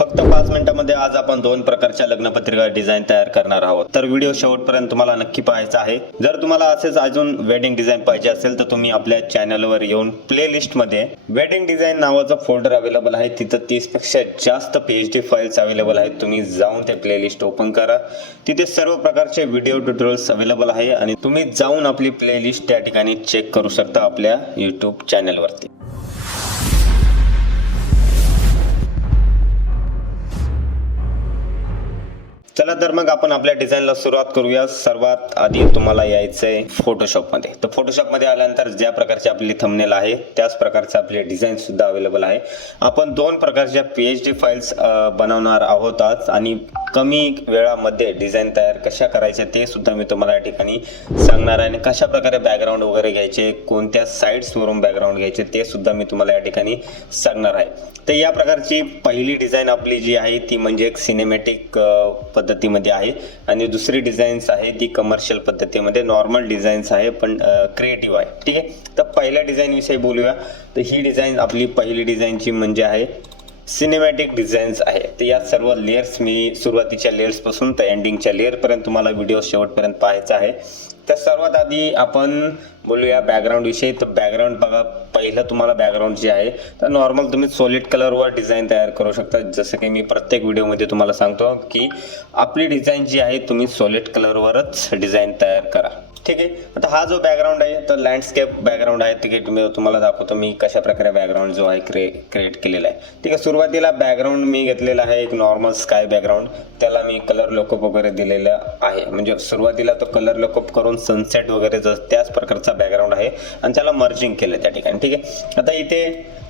फक्त 5 मिनिटांमध्ये आज आपण 2 प्रकारच्या लग्नपत्रिका डिझाईन तयार करणार आहोत. तर व्हिडिओ शेवटपर्यंत तुम्हाला नक्की पाहायचा आहे. जर तुम्हाला असेच अजून वेडिंग डिझाईन पाहिजे असेल तर तुम्ही आपल्या चॅनलवर येऊन प्लेलिस्ट मध्ये वेडिंग डिझाईन नावाचं फोल्डर अवेलेबल आहे. तिथं 30 पेक्षा जास्त पीएचडी फाइल्स अवेलेबल आहेत. तुम्ही जाऊन ते प्लेलिस्ट ओपन करा. तिथे सर्व प्रकारचे व्हिडिओ ट्युटोरियल्स अवेलेबल आहे आणि तुम्ही जाऊन आपली प्लेलिस्ट त्या ठिकाणी चेक करू शकता आपल्या YouTube चॅनलवरती. चला तर मग आपण आपल्या डिझाईनला सुरुवात करूया. सर्वात आधी तुम्हाला यायचंय फोटोशॉप मध्ये. तर फोटोशॉप मध्ये आल्यानंतर ज्या प्रकारची आपली थंबनेल आहे त्याच प्रकारचे आपले डिझाईन सुद्धा अवेलेबल आहे. आपण 2 प्रकारच्या पीएचडी फाइल्स बनवणार आहोत आज आणि कमी वेळामध्ये डिझाईन तयार कशा करायचे ते सुद्धा मी तुम्हाला या ठिकाणी सांगणार आहे. आणि कशा प्रकारे बॅकग्राऊंड वगैरे घ्यायचे, कोणत्या साइट्स वरून बॅकग्राऊंड घ्यायचे ते सुद्धा मी तुम्हाला या ठिकाणी सांगणार आहे. तर या प्रकारची पहिली डिझाईन आपली जी आहे ती म्हणजे एक सिनेमॅटिक पद्धतीमध्ये आहे आणि दुसरी डिझाईन्स आहे ती कमर्शियल पद्धतीमध्ये नॉर्मल डिझाईन्स आहे पण क्रिएटिव्ह आहे. ठीक आहे, तर पहिल्या डिझाईन विषयी बोलूया. तर ही डिझाईन आपली पहिली डिझाईनची म्हणजे आहे सिनेमॅटिक डिझाईन्स आहे. तर या सर्व लेयर्स मी सुरुवातीच्या लेयर्स पासून तर एंडिंगच्या लेयर पर्यंत तुम्हाला व्हिडिओ शेवटपर्यंत पाहायचा आहे. तर सर्वात आधी आपण बोलूया बॅकग्राऊंड विषयी. तर बॅकग्राऊंड बघा, पहिलं तुम्हाला बॅकग्राऊंड जे आहे तर नॉर्मल तुम्ही सॉलिड कलरवर डिझाईन तयार करू शकता. जसं की मी प्रत्येक व्हिडिओमध्ये तुम्हाला सांगतो की आपली डिझाईन जी आहे तुम्ही सॉलिड कलरवरच डिझाईन तयार करा. ठीक आहे, आता हा जो बॅकग्राऊंड आहे तर लँडस्केप बॅकग्राऊंड आहे. ठीक आहे, तुम्हाला दाखवतो मी कशा प्रकारे बॅकग्राऊंड जो आहे क्रिएट केलेला आहे. ठीक आहे, सुरुवातीला बॅकग्राऊंड मी घेतलेला आहे एक नॉर्मल स्काय बॅकग्राऊंड. त्याला मी कलर लोकअप वगैरे दिलेला आहे. म्हणजे सुरुवातीला तो कलर लोकअप करून सनसेट वगैरे त्याच प्रकारचा बॅकग्राऊंड आहे आणि त्याला मर्जिंग केलं त्या ठिकाणी. ठीक आहे, आता इथे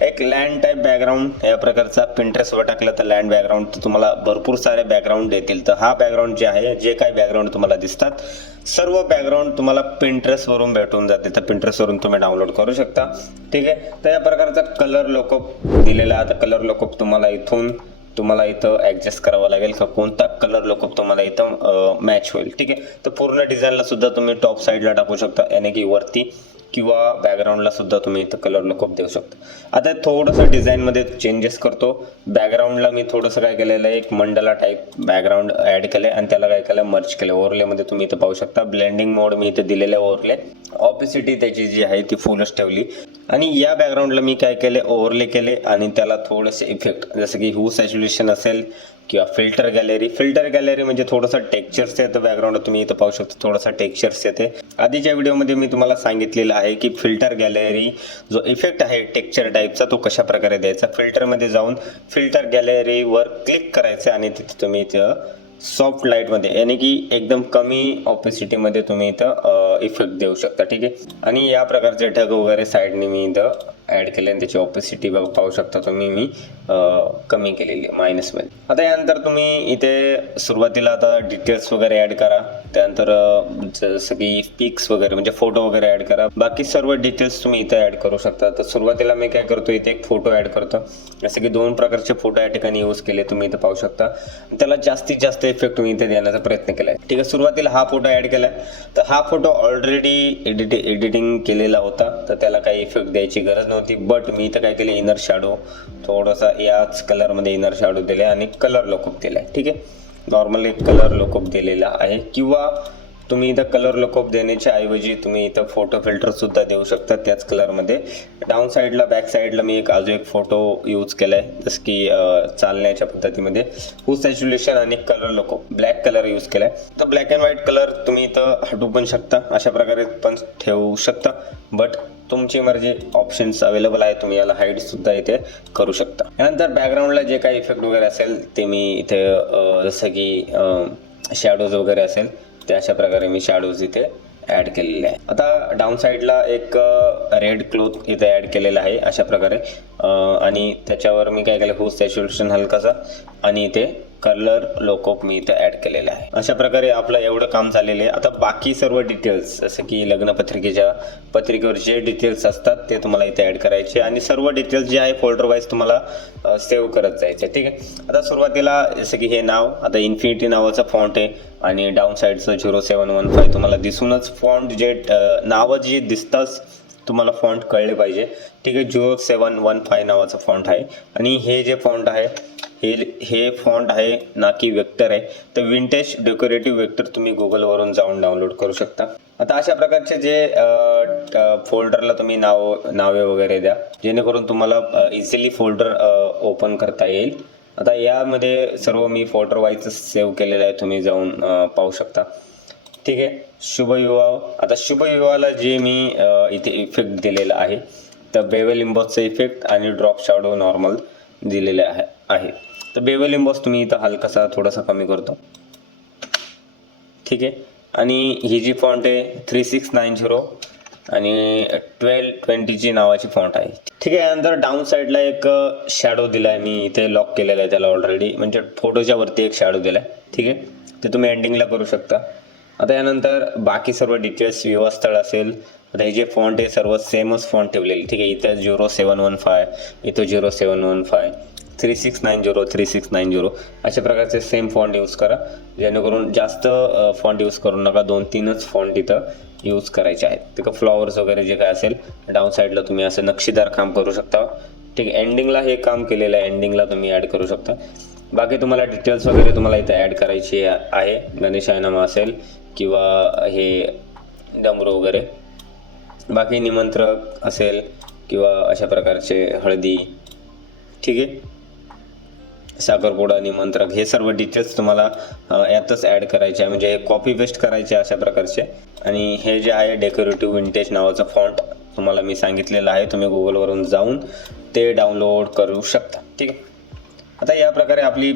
एक लँड टाईप बॅकग्राऊंड या प्रकारचा पिंटरेस्टवर टाकलं तर लँड बॅकग्राऊंड तर तुम्हाला भरपूर सारे बॅकग्राऊंड येतील. तर हा बॅकग्राऊंड जे आहे, जे काही बॅकग्राऊंड तुम्हाला दिसतात सर्व बॅकग्राऊंड तुम्हाला पिंटरेस्ट वरून भेटून जाते. तर पिंटरेस्ट वरून तुम्ही डाउनलोड करू शकता. ठीक आहे, तर या प्रकारचा कलर लोकअप दिलेला आहे. आता कलर लोकअप तुम्हाला इथं ऍडजस्ट करावं लागेल का कोणता कलर लोकअप तुम्हाला इथं मॅच होईल. ठीक आहे, तर पूर्ण डिझाईनला सुद्धा तुम्ही टॉप साईडला टाकू शकता याने की वरती किंवा बॅकग्राऊंडला सुद्धा तुम्ही इथं कलर लोकअप देऊ शकता. आता थोडंसं डिझाईनमध्ये चेंजेस करतो. बॅकग्राऊंडला मी थोडंसं काय केलेलं आहे, एक मंडला टाईप बॅकग्राऊंड ॲड केलं आणि त्याला काय केलं, मर्ज केलं. ओव्हरलेमध्ये तुम्ही इथं पाहू शकता ब्लेंडिंग मोड मी इथे दिलेलं आहे. ओव्हरले ऑपेसिटी त्याची जी आहे ती फुलच ठेवली आणि या बॅकग्राऊंडला मी काय केले, ओव्हरले केले आणि त्याला थोडंसं इफेक्ट जसं की ह्यू सॅच्युरेशन असेल किंवा फिल्टर गॅलरी म्हणजे थोडंसं टेक्स्चर्स येतं बॅकग्राऊंड. तुम्ही इथं पाहू शकता थोडंसं टेक्स्चर्स येते. आधीच्या व्हिडिओमध्ये मी तुम्हाला सांगितलेलं आहे की फिल्टर गॅलरी जो इफेक्ट आहे टेक्स्चर टाईपचा तो कशा प्रकारे द्यायचा. फिल्टरमध्ये जाऊन फिल्टर गॅलरीवर क्लिक करायचं आणि तिथे तुम्ही इथं सॉफ्ट लाईटमध्ये यानी की एकदम कमी ऑपेसिटीमध्ये तुम्ही इथं इफेक्ट देऊ शकता. ठीक आहे, आणि या प्रकारचे ढग वगैरे साईडने मी इथं ॲड केले आणि त्याची ऑपेसिटी पाहू शकता तुम्ही मी कमी केलेली मायनसमध्ये. आता यानंतर तुम्ही इथे सुरुवातीला आता डिटेल्स वगैरे ॲड करा. त्यानंतर जसं की पिक्स वगैरे म्हणजे फोटो वगैरे ॲड करा. बाकी सर्व डिटेल्स तुम्ही इथे ॲड करू शकता. तर सुरुवातीला मी काय करतो, इथे एक फोटो ॲड करतो. जसं की 2 प्रकारचे फोटो या ठिकाणी यूज केले तुम्ही इथं पाहू शकता. त्याला जास्तीत जास्त इफेक्ट तुम्ही इथे देण्याचा प्रयत्न केलाय. ठीक आहे, सुरुवातीला हा फोटो ॲड केलाय. तर हा फोटो ऑलरेडी एडिटिंग केलेला होता तर त्याला काही इफेक्ट द्यायची गरज नव्हती. बट मी इथं काय केले, इनर शॅडो थोडासा याच कलरमध्ये इनर शॅडो दिले आणि कलर लोकअप दिलाय. ठीक आहे, नॉर्मली कलर लोकअप दिलेला आहे किंवा तुम्ही इथं कलर लोकअप देण्याच्या ऐवजी तुम्ही इथं फोटो फिल्टर सुद्धा देऊ शकता त्याच कलरमध्ये. डाऊन साईडला बॅक साईडला मी अजून एक फोटो यूज केलाय जसं की चालण्याच्या पद्धतीमध्ये हू सॅच्युरेशन आणि colour look up black colour use केलाय. तर ब्लॅक अँड व्हाईट कलर तुम्ही इथं हटवू पण शकता, अशा प्रकारे पण ठेवू शकता. बट तुमची मर्जी, ऑप्शन्स अवेलेबल आहे. तुम्ही याला हाईड सुद्धा इथे करू शकता. यानंतर बॅकग्राऊंडला जे काही इफेक्ट वगैरे असेल ते मी इथे जसं की शॅडोज वगैरे असेल ते अशा प्रकारे मी शॅडोज इथे ॲड केलेले आहे. आता डाऊन साईडला एक रेड क्लोथ इथे ॲड केलेला आहे अशा प्रकारे आणि त्याच्यावर मी काय केलं, हू सॅच्युरेशन हलकासा आणि इथे कलर लोकअप मी इथे ॲड केलेला आहे. अशा प्रकारे आपलं एवढं काम झालेलं आहे. आता बाकी सर्व डिटेल्स जसं की लग्नपत्रिकेच्या पत्रिकेवर जे डिटेल्स असतात ते तुम्हाला इथे ॲड करायचे आणि सर्व डिटेल्स जे आहे फोल्डर वाईज तुम्हाला सेव्ह करत जायचे. ठीक आहे, आता सुरुवातीला जसं की हे नाव आता इन्फिनिटी नावाचं फॉन्ट आहे आणि डाऊन साईडचं 0715 तुम्हाला दिसूनच फॉन्ट जे नावं जी दिसतात तुम्हाला फॉन्ट कळले पाहिजे. ठीक आहे, 0715 नावाचं फॉन्ट आहे आणि हे जे फॉन्ट आहे हे फॉन्ट आहे ना की वेक्टर आहे. तर विंटेज डेकोरेटिव्ह वेक्टर तुम्ही गुगलवरून जाऊन डाउनलोड करू शकता. आता अशा प्रकारचे जे फोल्डरला तुम्ही नावे वगैरे द्या, जेणेकरून तुम्हाला इझिली फोल्डर ओपन करता येईल. आता यामध्ये सर्व मी फोल्डर वाईज सेव्ह केलेलं आहे, तुम्ही जाऊन पाहू शकता. ठीक आहे. शुभविवाह. आता शुभविवाहाला जे मी इथे इफेक्ट दिलेला आहे, तर बेवेल इम्बॉसचा इफेक्ट आणि ड्रॉप शॅडो नॉर्मल दिलेले आहे. तर बेवेल इम्बॉस तुम्ही इथं हलकासा थोडासा कमी करतो. ठीक आहे. आणि ही जी फॉन्ट आहे 3690 आणि 1220 नावाची फॉन्ट आहे. ठीक आहे. यानंतर डाऊन साईडला एक शॅडो दिला आहे, मी इथे लॉक केलेला आहे त्याला ऑलरेडी, म्हणजे फोटोच्या वरती एक शॅडो दिला आहे. ठीक आहे. ते तुम्ही एंडिंगला करू शकता. आता यानंतर बाकी सर्व डिटेल्स विवास्थळ असेल. आता हे जे फॉन्ट आहे सर्व सेमच फॉन्ट ठेवलेले. ठीक आहे. इथं 0715, इथं 0715, 3690 अशा प्रकारचे सेम फॉन्ट यूज करा, जेणेकरून जास्त फॉन्ट यूज करू नका. 2-3च फॉन्ट इथं यूज करायचे आहेत. तिथं फ्लॉवर्स वगैरे जे काय असेल डाऊन साईडला तुम्ही असं नक्षीदार काम करू शकता. ठीक आहे. एंडिंगला हे काम केलेलं आहे, एंडिंगला तुम्ही ॲड करू शकता. बाकी तुम्हाला डिटेल्स वगैरे तुम्हाला इथं ॲड करायची आहे. गणेशायनामा असेल किंवा हे डमरू वगैरे, बाकी निमंत्रक असेल किंवा अशा प्रकारचे हळदी. ठीक आहे. साखरपुडा, निमंत्रक, हे सर्व डिटेल्स तुम्हाला यातच ॲड करायचे आहे, म्हणजे कॉपी पेस्ट करायचे अशा प्रकारचे. आणि हे जे आहे डेकोरेटिव्ह विंटेज नावाचं फॉन्ट तुम्हाला मी सांगितलेलं आहे, तुम्ही गुगलवरून जाऊन ते डाउनलोड करू शकता. ठीक आहे. आता या प्रकारे आपली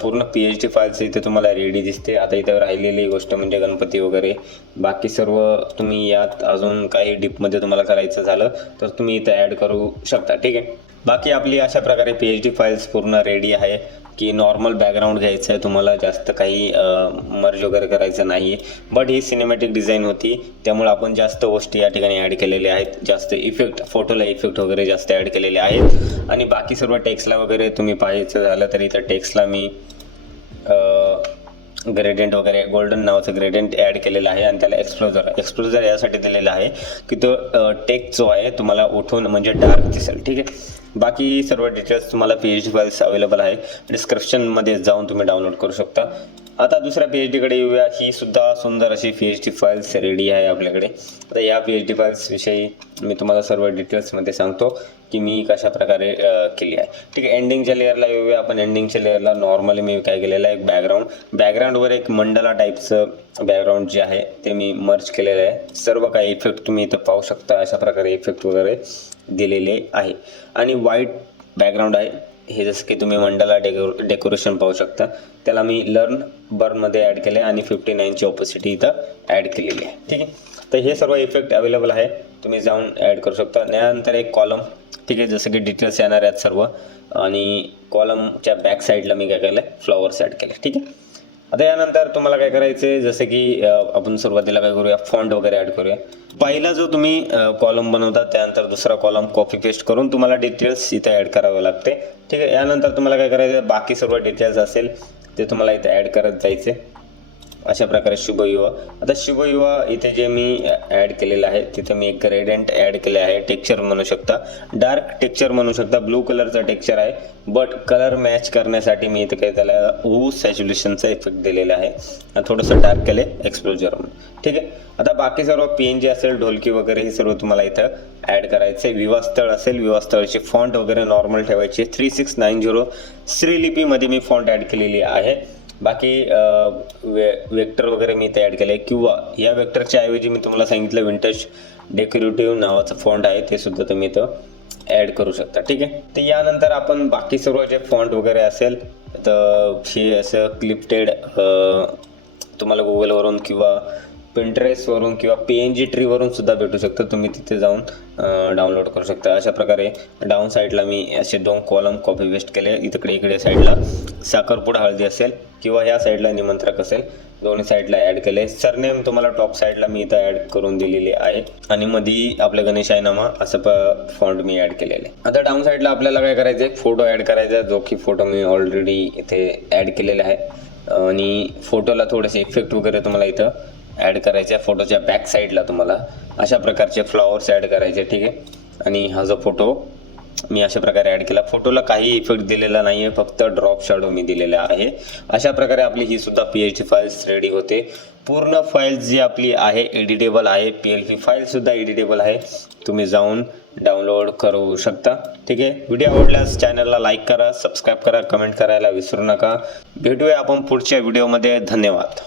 पूर्ण PHP फाईल्स इथे तुम्हाला रेडी दिसते. आता इथं राहिलेली गोष्ट म्हणजे गणपती वगैरे, बाकी सर्व तुम्ही यात अजून काही डीपमध्ये तुम्हाला करायचं झालं तर तुम्ही इथं ॲड करू शकता. ठीक आहे. बाकी आपली अशा प्रकारे PHP फाईल्स पूर्ण रेडी आहे, की नॉर्मल बॅकग्राऊंड घ्यायचं आहे तुम्हाला, जास्त काही मर्ज वगैरे करायचं नाही आहे. बट ही सिनेमॅटिक डिझाईन होती, त्यामुळे आपण जास्त गोष्टी या ठिकाणी ॲड केलेल्या आहेत. जास्त इफेक्ट, फोटोला इफेक्ट वगैरे जास्त ॲड केलेले आहेत. आणि बाकी सर्व टेक्स्टला वगैरे तुम्ही पाहायचं झालं तर इथं टेक्स्टला मी ग्रेडियंट वगैरे, गोल्डन नावाचं ग्रेडियंट ॲड केलेलं आहे. आणि त्याला एक्सप्लोजर यासाठी दिलेला आहे की तो टेक्स्ट जो आहे तुम्हाला उठून म्हणजे डार्क दिसेल. ठीक आहे. बाकी सर्व डिटेल्स तुम्हाला PHP फाईल्स अवेलेबल आहे, डिस्क्रिप्शनमध्ये जाऊन तुम्ही डाउनलोड करू शकता. आता दुसऱ्या PHPकडे येऊया. ही सुद्धा सुंदर अशी PHP फाईल्स रेडी आहे आपल्याकडे. आता या PHP फाईल्स विषयी मी तुम्हाला सर्व डिटेल्समध्ये सांगतो की मी कशा प्रकारे केली आहे. ठीक आहे. एंडिंगच्या लेअरला येऊया आपण. एंडिंगच्या लेअरला नॉर्मली मी काय केलेलं आहे, एक बॅकग्राऊंडवर एक मंडला टाईपचं बॅकग्राऊंड जे आहे ते मी मर्ज केलेलं आहे. सर्व काही इफेक्ट तुम्ही इथं पाहू शकता, अशा प्रकारे इफेक्ट वगैरे दिलेले आहे. आणि व्हाईट बॅकग्राऊंड आहे हे, जसं की तुम्ही मंडला डेकोरेशन पाहू शकता, त्याला मी लर्न बर्नमध्ये ॲड केले आणि 59ची ऑपोसिटी इथं ॲड केलेली आहे. ठीक आहे. तर हे सर्व इफेक्ट अवेलेबल आहे, तुम्ही जाऊन ॲड करू शकता. त्यानंतर एक कॉलम. ठीक आहे. जसं की डिटेल्स येणार आहेत सर्व, आणि कॉलमच्या बॅक साईडला मी काय केलं, फ्लॉवर्स ॲड केले. ठीक आहे. आता यानंतर तुम्हाला काय करायचं, जसं की आपण सुरुवातीला काय करूया, फॉन्ट वगैरे ॲड करूया. पहिला जो तुम्ही कॉलम बनवता त्यानंतर दुसरा कॉलम कॉपी पेस्ट करून तुम्हाला डिटेल्स इथे ॲड करावे लागते. ठीक आहे. यानंतर तुम्हाला काय करायचं, बाकी सर्व डिटेल्स असेल ते तुम्हाला इथे ॲड करत जायचे. अशा प्रकारे शुभविवाह. आता शुभविवाह इथे जे मी ॲड केलेलं आहे तिथे मी एक ग्रेडियंट ॲड केले आहे. टेक्स्चर म्हणू शकता, डार्क टेक्स्चर म्हणू शकता, ब्लू कलरचा टेक्स्चर आहे. बट कलर मॅच करण्यासाठी मी इथे काय त्याला सॅच्युरेशनचा इफेक्ट दिलेला आहे, थोडंसं डार्क केले एक्सप्लोजर म्हणून. ठीक आहे. आता बाकी सर्व PNG असेल, ढोलकी वगैरे हे सर्व तुम्हाला इथं ॲड करायचं आहे. विवास्थळ असेल, विवास्थळची फॉन्ट वगैरे नॉर्मल ठेवायची. 3690 श्रीलिपीमध्ये मी फॉन्ट ॲड केलेली आहे. बाकी वेक्टर वगैरे मी इथे ॲड केले, किंवा या वेक्टरच्या ऐवजी मी तुम्हाला सांगितलं विंटेज डेकोरेटिव्ह नावाचं फॉन्ट आहे ते सुद्धा तुम्ही इथं ॲड करू शकता. ठीक आहे. तर यानंतर आपण बाकी सर्व जे फॉन्ट वगैरे असेल तर हे असं क्लिप्टेड तुम्हाला गुगलवरून किंवा पिंटरेस्टवरून किंवा PNG ट्रीवरून सुद्धा भेटू शकतं, तुम्ही तिथे जाऊन डाउनलोड करू शकता. अशा प्रकारे डाऊन साईडला मी असे 2 कॉलम कॉपी पेस्ट केले. इकडे साईडला साखरपुडा हळदी असेल किंवा ह्या साईडला निमंत्रक असेल, दोन्ही साईडला ॲड केले. सरनेम तुम्हाला टॉप साईडला मी इथं ॲड करून दिलेली आहे, आणि मध्ये आपलं गणेशायनामा असं फॉन्ट मी ॲड केलेले. आता डाऊन साईडला आपल्याला काय करायचं आहे, फोटो ॲड करायचा, जो की फोटो मी ऑलरेडी इथे ॲड केलेला आहे. आणि फोटोला थोडेसे इफेक्ट वगैरे तुम्हाला इथं ॲड करायचे. फोटोच्या बॅक साईडला तुम्हाला अशा प्रकारचे फ्लॉवर्स ॲड करायचे. ठीक आहे. आणि हा जो फोटो मी अशा प्रकारे ॲड केला. फोटोला काही इफेक्ट दिलेला नाही आहे, फक्त ड्रॉप शॅडो मी दिलेला आहे. अशा प्रकारे आपली ही सुद्धा PHP फाईल्स रेडी होते. पूर्ण फाईल जी आपली आहे एडिटेबल आहे. PLP फाईल सुद्धा एडिटेबल आहे, तुम्ही जाऊन डाउनलोड करू शकता. ठीक आहे. व्हिडिओ आवडल्यास चॅनलला लाईक करा, सबस्क्राईब करा, कमेंट करायला विसरू नका. भेटूया आपण पुढच्या व्हिडिओमध्ये. धन्यवाद.